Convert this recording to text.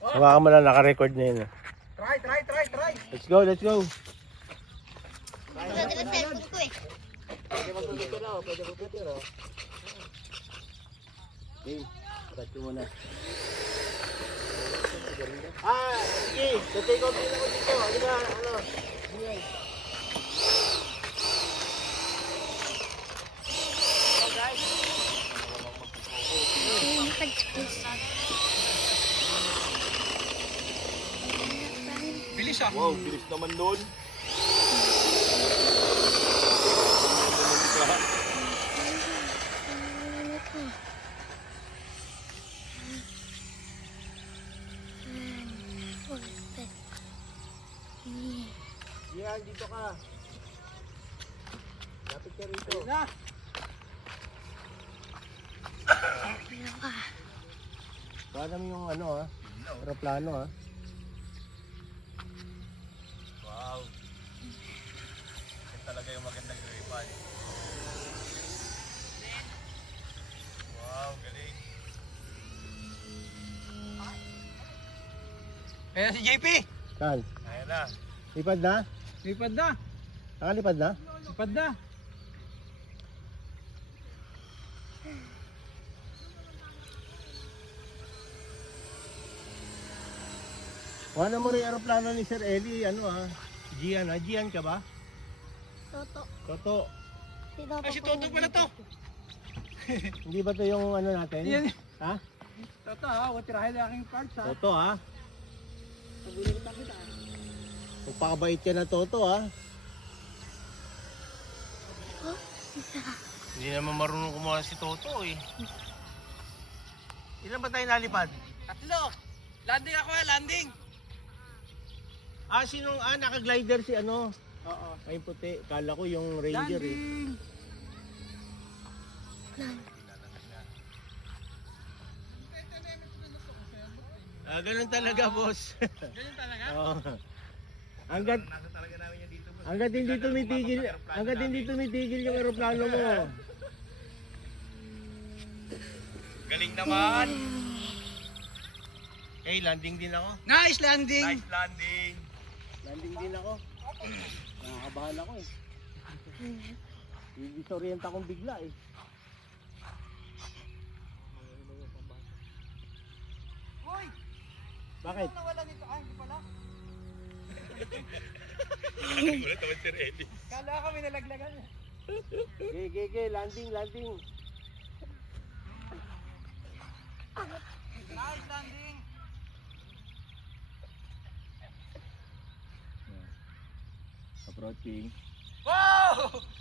Hawakan mo lang, naka-record na yun. Try. Let's go, let's go. Wala din ang cellphone ko eh. Pwede magpipicture ako, pwede magpipicture ako. Okay, start mo muna. Sige, take off din ako dito. Ano ba, ano? Bilis ah. Wow, bilis naman nun. Yan, dito ka. Lapit ka rito. Na. Paano mo yung ano ha? Aeroplano ha? Wow. Yan talaga yung magandang lumipad. Wow, galing. Ayan si JP. Saan? Ayan na. Lipad na? Lipad na. Nakalipad na? Lipad na. Wala mo rin aeroplano ni Sir Eli, ano ha? Gian ha? Gian ka ba? Toto. Toto. Si Toto. Ay, si Toto pala to. Hindi ba to yung ano natin? Yan. Ha? Toto ha, huwag tirahin na aking parts ha. Toto ha? Pagulitan kita. Magpakabait ka na Toto ha? Oh, isa. Hindi naman marunong kumuha si Toto eh. Ilan ba tayo nalipad? Tatlo. Landing ako landing. Sinong naka-glider si ano? Oo. Ay puti. Kala ko yung Ranger eh. Ganun talaga boss. Ganyan talaga? Oo. Hanggat Talaga namin yan dito. hanggat hindi tumitigil yung eroplano mo. Galing naman. Hey, landing din ako. Nice landing. Nice landing. Landing din ako. Nakakabahan ako eh. Disorient akong bigla eh. Hoy! Bakit? Ano nawala nito? Hindi pala. Wala naman si Reddy. Kala kami nalaglagan. Gege, landing. Nice landing. Approaching. Wow!